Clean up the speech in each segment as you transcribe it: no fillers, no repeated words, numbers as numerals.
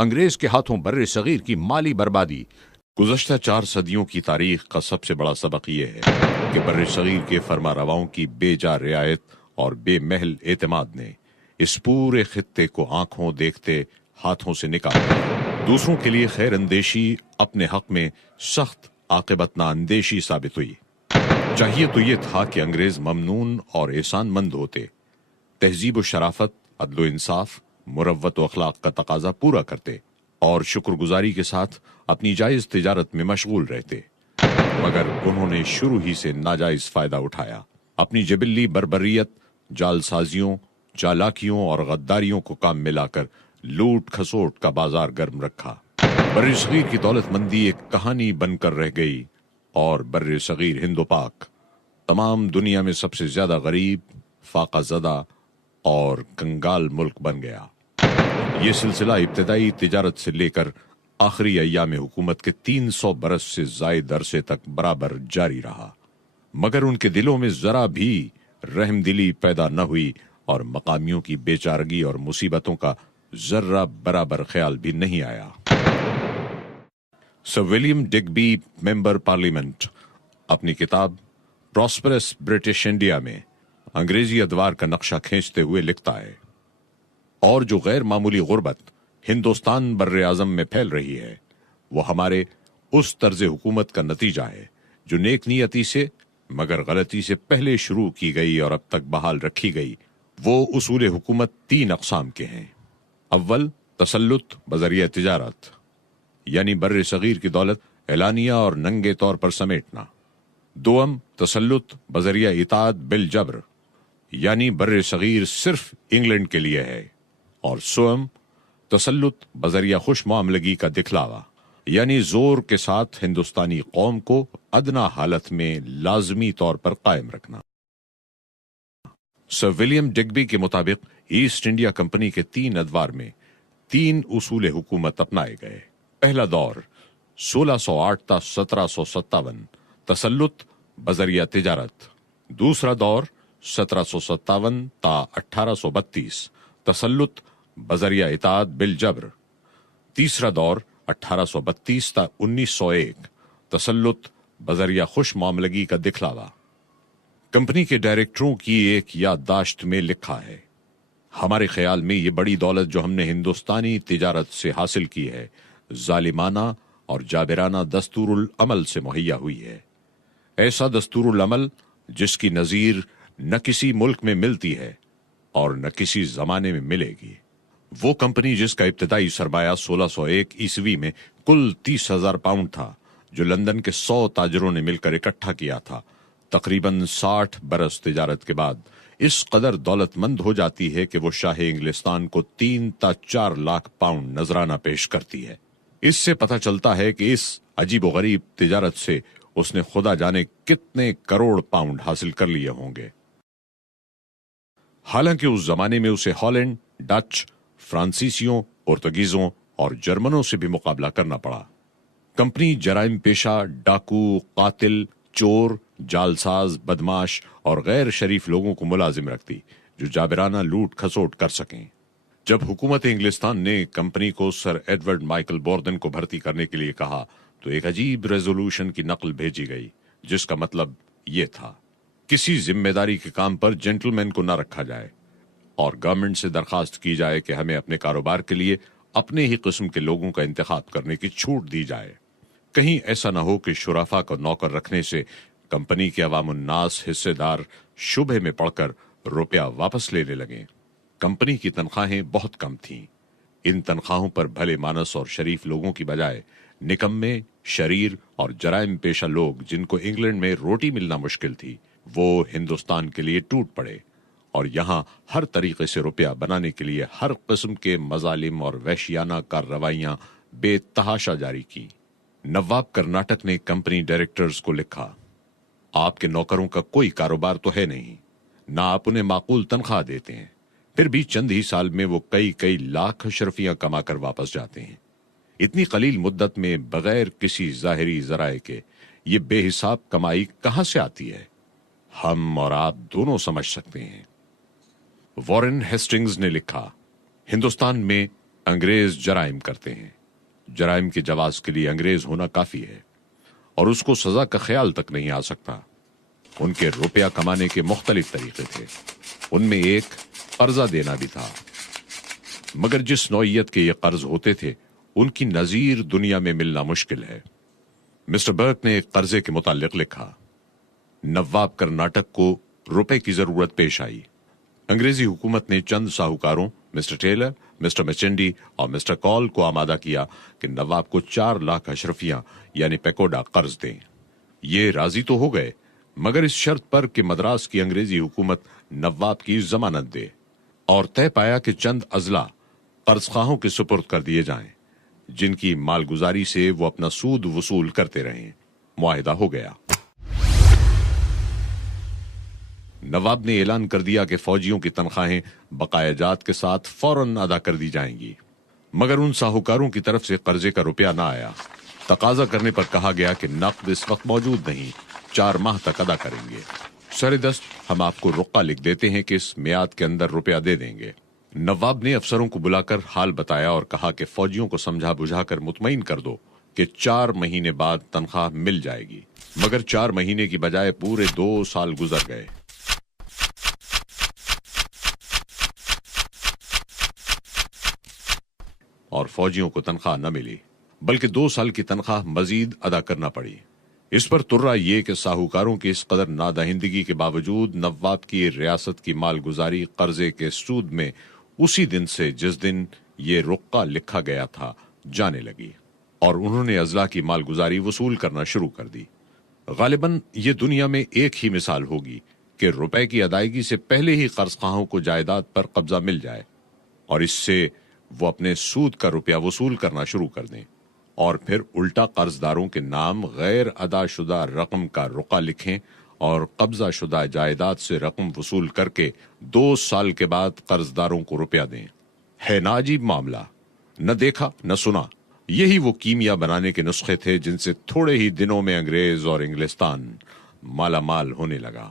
انگریز کے ہاتھوں بر صغیر کی مالی بربادی گزشتہ 4 صدیوں کی تاریخ کا سب سے بڑا سبق یہ ہے کہ بر صغیر کے فرما رواؤں کی بے جا رعایت اور بے محل اعتماد نے اس پورے خطے کو آنکھوں دیکھتے ہاتھوں سے نکال دیا۔ دوسروں کے لیے خیر اندیشی اپنے حق میں سخت عاقبت نہ اندیشی ثابت ہوئی۔ چاہیے تو یہ تھا کہ انگریز ممنون اور احسان مند ہوتے، تہذیب و شرافت، عدل و انصاف، مروت و اخلاق کا تقاضا پورا کرتے اور شکر گزاری کے ساتھ اپنی جائز تجارت میں مشغول رہتے، مگر انہوں نے شروع ہی سے ناجائز فائدہ اٹھایا، اپنی جبلی بربریت، جال سازیوں، چالاکیوں اور غداریوں کو کام میں لا کر لوٹ کھسوٹ کا بازار گرم رکھا۔ بر صغیر کی دولت مندی ایک کہانی بن کر رہ گئی اور بر صغیر ہند و پاک تمام دنیا میں سب سے زیادہ غریب، فاقہ زدہ اور کنگال ملک بن گیا۔ یہ سلسلہ ابتدائی تجارت سے لے کر آخری ایام حکومت کے 300 برس سے زائد عرصے تک برابر جاری رہا، مگر ان کے دلوں میں ذرا بھی رحم دلی پیدا نہ ہوئی اور مقامیوں کی بے چارگی اور مصیبتوں کا ذرہ برابر خیال بھی نہیں آیا۔ سر ولیم ڈگبی ممبر پارلیمنٹ اپنی کتاب پراسپرس برٹش انڈیا میں انگریزی ادوار کا نقشہ کھینچتے ہوئے لکھتا ہے، اور جو غیر معمولی غربت ہندوستان بر اعظم میں پھیل رہی ہے وہ ہمارے اس طرز حکومت کا نتیجہ ہے جو نیک نیتی سے مگر غلطی سے پہلے شروع کی گئی اور اب تک بحال رکھی گئی۔ وہ اصول حکومت 3 اقسام کے ہیں۔ اول، تسلط بذریعہ تجارت، یعنی بر صغیر کی دولت اعلانیہ اور ننگے طور پر سمیٹنا۔ دوم، تسلط بذریعہ اطاعت بالجبر، یعنی بر صغیر صرف انگلینڈ کے لیے ہے۔ اور سوم، تسلط بذریعہ خوش معاملگی کا دکھلاوا، یعنی زور کے ساتھ ہندوستانی قوم کو ادنا حالت میں لازمی طور پر قائم رکھنا۔ سر ولیم ڈگبی کے مطابق ایسٹ انڈیا کمپنی کے 3 ادوار میں 3 اصول حکومت اپنائے گئے۔ پہلا دور 1608 تا 1757 تسلط بذریعہ تجارت، دوسرا دور 1757 تا 1832 تسلط بذریعہ اطاعت بالجبر، تیسرا دور 1832 تا 1901 تسلط بذریعہ خوش معاملگی کا دکھلاوا۔ کمپنی کے ڈائریکٹروں کی ایک یادداشت میں لکھا ہے، ہمارے خیال میں یہ بڑی دولت جو ہم نے ہندوستانی تجارت سے حاصل کی ہے ظالمانہ اور جابرانہ دستور العمل سے مہیا ہوئی ہے، ایسا دستور العمل جس کی نظیر نہ کسی ملک میں ملتی ہے اور نہ کسی زمانے میں ملے گی۔ وہ کمپنی جس کا ابتدائی سرمایہ 1601 عیسوی میں کل 30,000 پاؤنڈ تھا، جو لندن کے 100 تاجروں نے مل کر اکٹھا کیا تھا، تقریباً 60 برس تجارت کے بعد اس قدر دولت مند ہو جاتی ہے کہ وہ شاہ انگلستان کو 3 تا 4 لاکھ پاؤنڈ نذرانہ پیش کرتی ہے۔ اس سے پتہ چلتا ہے کہ اس عجیب و غریب تجارت سے اس نے خدا جانے کتنے کروڑ پاؤنڈ حاصل کر لیے ہوں گے۔ حالانکہ اس زمانے میں اسے ہالینڈ، ڈچ، فرانسیسیوں، پرتگیزوں اور جرمنوں سے بھی مقابلہ کرنا پڑا۔ کمپنی جرائم پیشہ، ڈاکو، قاتل، چور، جالساز، بدماش اور غیر شریف لوگوں کو ملازم رکھتی جو جابرانہ لوٹ کھسوٹ کر سکیں۔ جب حکومت انگلستان نے کمپنی کو سر ایڈورڈ مائیکل بوردن کو بھرتی کرنے کے لیے کہا تو ایک عجیب ریزولوشن کی نقل بھیجی گئی جس کا مطلب یہ تھا، کسی ذمہ داری کے کام پر جنٹل مین کو نہ رکھا جائے اور گورنمنٹ سے درخواست کی جائے کہ ہمیں اپنے کاروبار کے لیے اپنے ہی قسم کے لوگوں کا انتخاب کرنے کی چھوٹ دی جائے۔ کہیں ایسا نہ ہو کہ شرفا کو نوکر رکھنے سے کمپنی کے عوام الناس حصے دار شبہ میں پڑ کر روپیہ واپس لینے لگیں۔ کمپنی کی تنخواہیں بہت کم تھیں۔ ان تنخواہوں پر بھلے مانس اور شریف لوگوں کی بجائے نکمے، شریر اور جرائم پیشہ لوگ جن کو انگلینڈ میں روٹی ملنا مشکل تھی وہ ہندوستان کے لیے ٹوٹ پڑے اور یہاں ہر طریقے سے روپیہ بنانے کے لیے ہر قسم کے مظالم اور وحشیانہ کارروائیاں بے تحاشا جاری کی۔ نواب کرناٹک نے کمپنی ڈائریکٹرز کو لکھا، آپ کے نوکروں کا کوئی کاروبار تو ہے نہیں، نہ آپ انہیں معقول تنخواہ دیتے ہیں، پھر بھی چند ہی سال میں وہ کئی لاکھ اشرفیاں کما کر واپس جاتے ہیں۔ اتنی قلیل مدت میں بغیر کسی ظاہری ذرائع کے یہ بے حساب کمائی کہاں سے آتی ہے؟ ہم اور آپ دونوں سمجھ سکتے ہیں۔ وارن ہیسٹنگز نے لکھا، ہندوستان میں انگریز جرائم کرتے ہیں، جرائم کے جواز کے لیے انگریز ہونا کافی ہے، اور اس کو سزا کا خیال تک نہیں آ سکتا۔ ان کے روپیہ کمانے کے مختلف طریقے تھے، ان میں ایک قرضہ دینا بھی تھا، مگر جس نوعیت کے یہ قرض ہوتے تھے ان کی نظیر دنیا میں ملنا مشکل ہے۔ مسٹر برک نے ایک قرضے کے متعلق لکھا، نواب کرناٹک کو روپے کی ضرورت پیش آئی۔ انگریزی حکومت نے چند ساہوکاروں مسٹر ٹیلر، مسٹر میچنڈی اور مسٹر کال کو آمادہ کیا کہ نواب کو 4 لاکھ اشرفیاں یعنی پیکوڈا قرض دیں۔ یہ راضی تو ہو گئے، مگر اس شرط پر کہ مدراس کی انگریزی حکومت نواب کی ضمانت دے، اور طے پایا کہ چند اضلاع قرض خواہوں کے سپرد کر دیے جائیں، جن کی مالگزاری سے وہ اپنا سود وصول کرتے رہیں۔ معاہدہ ہو گیا۔ نواب نے اعلان کر دیا کہ فوجیوں کی تنخواہیں بقایا جات کے ساتھ فوراً ادا کر دی جائیں گی، مگر ان ساہوکاروں کی طرف سے قرضے کا روپیہ نہ آیا۔ تقاضا کرنے پر کہا گیا کہ نقد اس وقت موجود نہیں، 4 ماہ تک ادا کریں گے۔ سر دست ہم آپ کو رقعہ لکھ دیتے ہیں کہ اس میعاد کے اندر روپیہ دے دیں گے۔ نواب نے افسروں کو بلا کر حال بتایا اور کہا کہ فوجیوں کو سمجھا بجھا کر مطمئن کر دو کہ 4 مہینے بعد تنخواہ مل جائے گی، مگر 4 مہینے کی بجائے پورے 2 سال گزر گئے۔ اور فوجیوں کو تنخواہ نہ ملی، بلکہ 2 سال کی تنخواہ مزید ادا کرنا پڑی۔ اس پر ترا یہ کہ ساہوکاروں کی اس قدر نادہندگی کے باوجود نواب کی ریاست کی مالگزاری قرضے کے سود میں اسی دن سے جس دن یہ رقعہ لکھا گیا تھا جانے لگی، اور انہوں نے اضلاع کی مالگزاری وصول کرنا شروع کر دی۔ غالباً یہ دنیا میں ایک ہی مثال ہوگی کہ روپے کی ادائیگی سے پہلے ہی قرض خواہوں کو جائیداد پر قبضہ مل جائے، اور اس سے وہ اپنے سود کا روپیہ وصول کرنا شروع کر دیں، اور پھر الٹا قرض داروں کے نام غیر ادا شدہ رقم کا رقعہ لکھیں اور قبضہ شدہ جائیداد سے رقم وصول کر کے 2 سال کے بعد قرض داروں کو روپیہ دیں۔ ہے نا عجیب معاملہ؟ نہ دیکھا نہ سنا۔ یہی وہ کیمیا بنانے کے نسخے تھے جن سے تھوڑے ہی دنوں میں انگریز اور انگلستان مالا مال ہونے لگا۔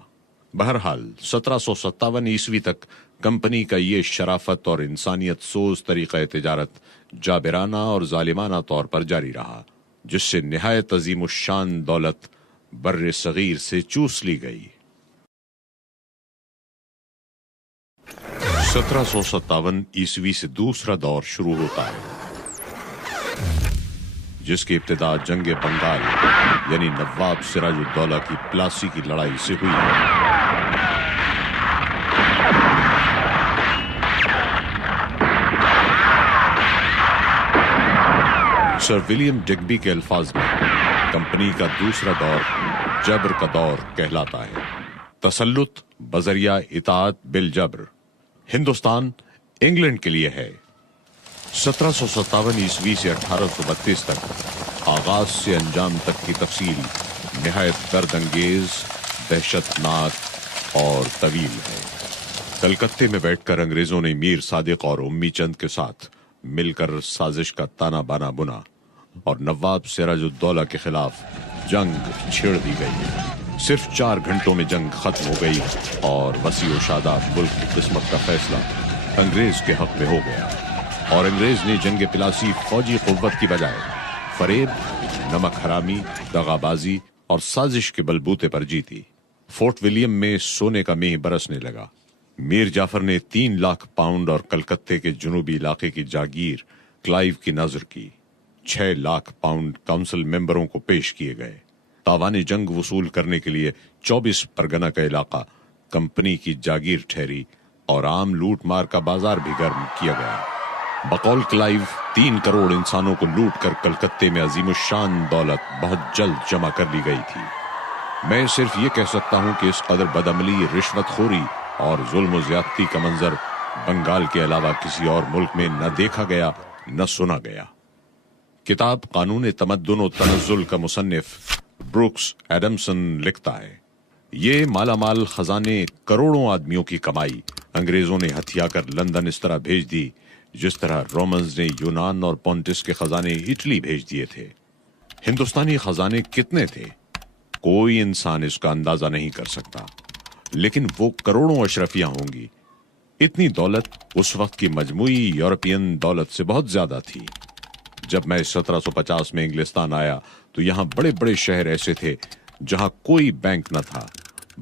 بہرحال 1757 عیسوی تک کمپنی کا یہ شرافت اور انسانیت سوز طریقہ تجارت جابرانہ اور ظالمانہ طور پر جاری رہا، جس سے نہایت عظیم الشان دولت بر صغیر سے چوس لی گئی۔ 1757 عیسوی سے دوسرا دور شروع ہوتا ہے، جس کی ابتدا جنگ بنگال یعنی نواب سراج الدولہ کی پلاسی کی لڑائی سے ہوئی ہے۔ سر ولیم ڈگبی کے الفاظ میں کمپنی کا دوسرا دور جبر کا دور کہلاتا ہے۔ تسلط بذریعہ اطاعت بالجبر ہندوستان انگلینڈ کے لیے ہے۔ 1757 عیسوی سے 1832 تک آغاز سے انجام تک کی تفصیل نہایت درد انگیز، دہشت ناک اور طویل ہے۔ کلکتے میں بیٹھ کر انگریزوں نے میر صادق اور امی چند کے ساتھ مل کر سازش کا تانا بانا بنا، اور نواب سراج الدولہ کے خلاف جنگ چھیڑ دی گئی۔ صرف 4 گھنٹوں میں جنگ ختم ہو گئی اور وسیع و شاداب ملک کی قسمت کا فیصلہ انگریز کے حق میں ہو گیا، اور انگریز نے جنگ پلاسی فوجی قوت کی بجائے فریب، نمک حرامی، دغا بازی اور سازش کے بلبوتے پر جیتی۔ فورٹ ولیم میں سونے کا مہ برسنے لگا۔ میر جعفر نے 3 لاکھ پاؤنڈ اور کلکتے کے جنوبی علاقے کی جاگیر کلائیو کی نذر کی۔ 6 لاکھ پاؤنڈ کونسل ممبروں کو پیش کیے گئے۔ تاوان جنگ وصول کرنے کے لیے 24 پرگنہ کا علاقہ کمپنی کی جاگیر ٹھہری، اور عام لوٹ مار کا بازار بھی گرم کیا گیا۔ بقول کلائیو 3 کروڑ انسانوں کو لوٹ کر کلکتے میں عظیم الشان دولت بہت جلد جمع کر لی گئی تھی۔ میں صرف یہ کہہ سکتا ہوں کہ اس قدر بدعملی، رشوت خوری اور ظلم و زیادتی کا منظر بنگال کے علاوہ کسی اور ملک میں نہ دیکھا گیا نہ سنا گیا۔ کتاب قانون تمدن و تنزل کا مصنف بروکس ایڈمسن لکھتا ہے، یہ مالا مال خزانے کروڑوں آدمیوں کی کمائی انگریزوں نے ہتھیا کر لندن اس طرح بھیج دی جس طرح رومنز نے یونان اور پونٹس کے خزانے اٹلی بھیج دیے تھے۔ ہندوستانی خزانے کتنے تھے کوئی انسان اس کا اندازہ نہیں کر سکتا، لیکن وہ کروڑوں اشرفیاں ہوں گی اتنی دولت اس وقت کی مجموعی یورپین دولت سے بہت زیادہ تھی۔ جب میں 1750 میں انگلستان آیا تو یہاں بڑے بڑے شہر ایسے تھے جہاں کوئی بینک نہ تھا۔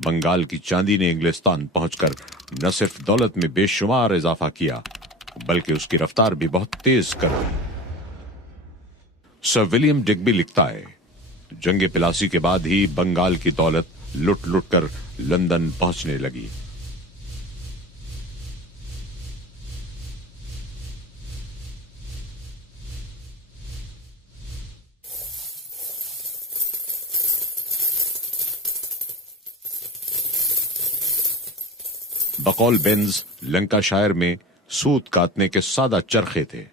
بنگال کی چاندی نے انگلستان پہنچ کر نہ صرف دولت میں بے شمار اضافہ کیا بلکہ اس کی رفتار بھی بہت تیز کر دی۔ سر ولیم ڈگبی لکھتا ہے، جنگ پلاسی کے بعد ہی بنگال کی دولت لٹ لٹ کر لندن پہنچنے لگی۔ بقول بینز لنکا شائر میں سوت کاتنے کے سادہ چرخے تھے۔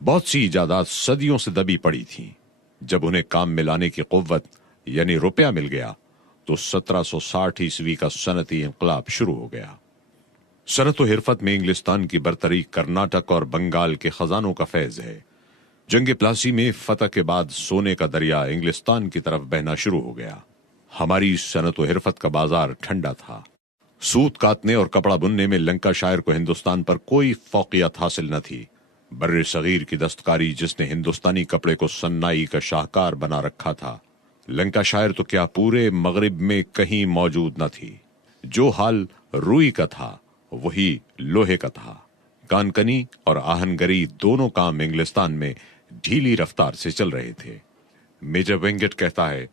بہت سی ایجادات صدیوں سے دبی پڑی تھیں۔ جب انہیں کام میں لانے کی قوت یعنی روپیہ مل گیا تو 1760 عیسوی کا صنعتی انقلاب شروع ہو گیا۔ صنعت و حرفت میں انگلستان کی برتری کرناٹک اور بنگال کے خزانوں کا فیض ہے۔ جنگ پلاسی میں فتح کے بعد سونے کا دریا انگلستان کی طرف بہنا شروع ہو گیا۔ ہماری صنعت و حرفت کا بازار ٹھنڈا تھا۔ سوت کاتنے اور کپڑا بننے میں لنکا شائر کو ہندوستان پر کوئی فوقیت حاصل نہ تھی۔ بر صغیر کی دستکاری جس نے ہندوستانی کپڑے کو صناعی کا شاہکار بنا رکھا تھا، لنکا شائر تو کیا پورے مغرب میں کہیں موجود نہ تھی۔ جو حال روئی کا تھا وہی لوہے کا تھا۔ کانکنی اور آہنگری دونوں کام انگلستان میں ڈھیلی رفتار سے چل رہے تھے۔ میجر وینگٹ کہتا ہے،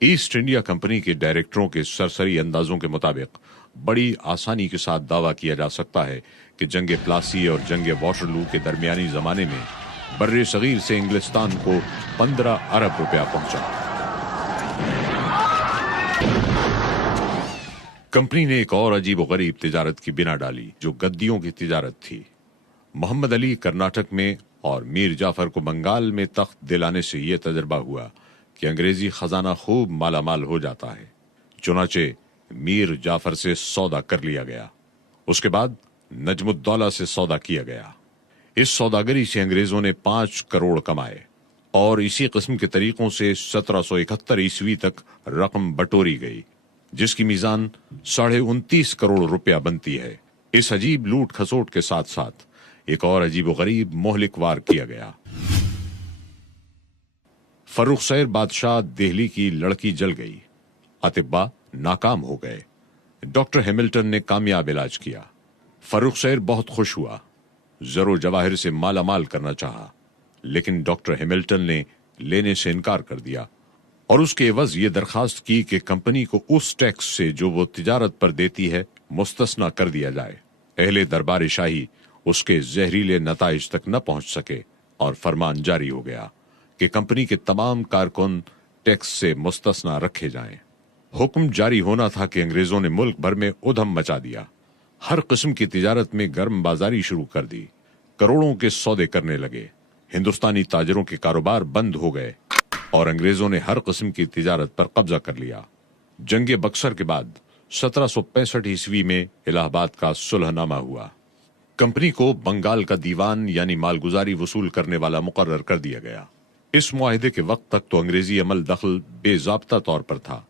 ایسٹ انڈیا کمپنی کے ڈائریکٹروں کے سرسری اندازوں کے مطابق بڑی آسانی کے ساتھ دعویٰ کیا جا سکتا ہے کہ جنگ پلاسی اور جنگ واٹرلو کے درمیانی زمانے میں بر صغیر سے انگلستان کو 15 ارب روپیہ پہنچا۔ کمپنی نے ایک اور عجیب و غریب تجارت کی بنا ڈالی جو گدیوں کی تجارت تھی۔ محمد علی کرناٹک میں اور میر جعفر کو بنگال میں تخت دلانے سے یہ تجربہ ہوا کہ انگریزی خزانہ خوب مالا مال ہو جاتا ہے۔ چنانچہ میر جعفر سے سودا کر لیا گیا۔ اس کے بعد نجم الدولہ سے سودا کیا گیا۔ اس سوداگری سے انگریزوں نے 5 کروڑ کمائے اور اسی قسم کے طریقوں سے 1771 عیسوی تک رقم بٹوری گئی جس کی میزان 29.5 کروڑ روپیہ بنتی ہے۔ اس عجیب لوٹ کھسوٹ کے ساتھ ساتھ ایک اور عجیب و غریب مہلک وار کیا گیا۔ فروخ سیر بادشاہ دہلی کی لڑکی جل گئی، اطباء ناکام ہو گئے، ڈاکٹر ہیملٹن نے کامیاب علاج کیا۔ فروخ سیر بہت خوش ہوا، زر و جواہر سے مالا مال کرنا چاہا، لیکن ڈاکٹر ہیملٹن نے لینے سے انکار کر دیا اور اس کے عوض یہ درخواست کی کہ کمپنی کو اس ٹیکس سے جو وہ تجارت پر دیتی ہے مستثنا کر دیا جائے۔ اہل دربار شاہی اس کے زہریلے نتائج تک نہ پہنچ سکے اور فرمان جاری ہو گیا کہ کمپنی کے تمام کارکن ٹیکس سے مستثنا رکھے جائیں۔ حکم جاری ہونا تھا کہ انگریزوں نے ملک بھر میں ادھم مچا دیا، ہر قسم کی تجارت میں گرم بازاری شروع کر دی، کروڑوں کے سودے کرنے لگے، ہندوستانی تاجروں کے کاروبار بند ہو گئے اور انگریزوں نے ہر قسم کی تجارت پر قبضہ کر لیا۔ جنگ بکسر کے بعد 1765 عیسوی میں الہ آباد کا صلح نامہ ہوا۔ کمپنی کو بنگال کا دیوان یعنی مالگزاری وصول کرنے والا مقرر کر دیا گیا۔ اس معاہدے کے وقت تک تو انگریزی عمل دخل بے ضابطہ طور پر تھا،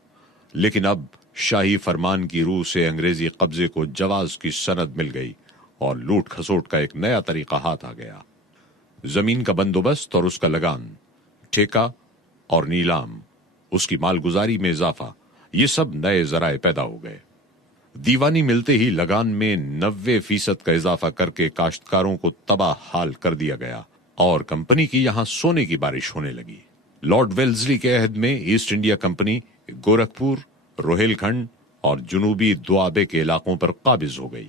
لیکن اب شاہی فرمان کی روح سے انگریزی قبضے کو جواز کی سند مل گئی اور لوٹ کھسوٹ کا ایک نیا طریقہ ہاتھ آ گیا۔ زمین کا بندوبست اور اس کا لگان، ٹھیکہ اور نیلام، اس کی مالگزاری میں اضافہ، یہ سب نئے ذرائع پیدا ہو گئے۔ دیوانی ملتے ہی لگان میں 90% کا اضافہ کر کے کاشتکاروں کو تباہ حال کر دیا گیا اور کمپنی کی یہاں سونے کی بارش ہونے لگی۔ لارڈ ویلزلی کے عہد میں East India company Gorakhpur, Rohail کھنڈ اور جنوبی دوآبے کے علاقوں پر قابض ہو گئی۔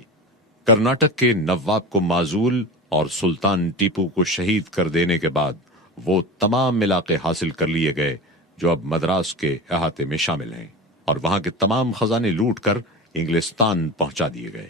کرناٹک کے نواب کو معزول اور سلطان ٹیپو کو شہید کر دینے کے بعد وہ تمام علاقے حاصل کر لیے گئے جو اب مدراس کے احاطے میں شامل ہیں، اور وہاں کے تمام خزانے لوٹ کر انگلستان پہنچا دیے گئے۔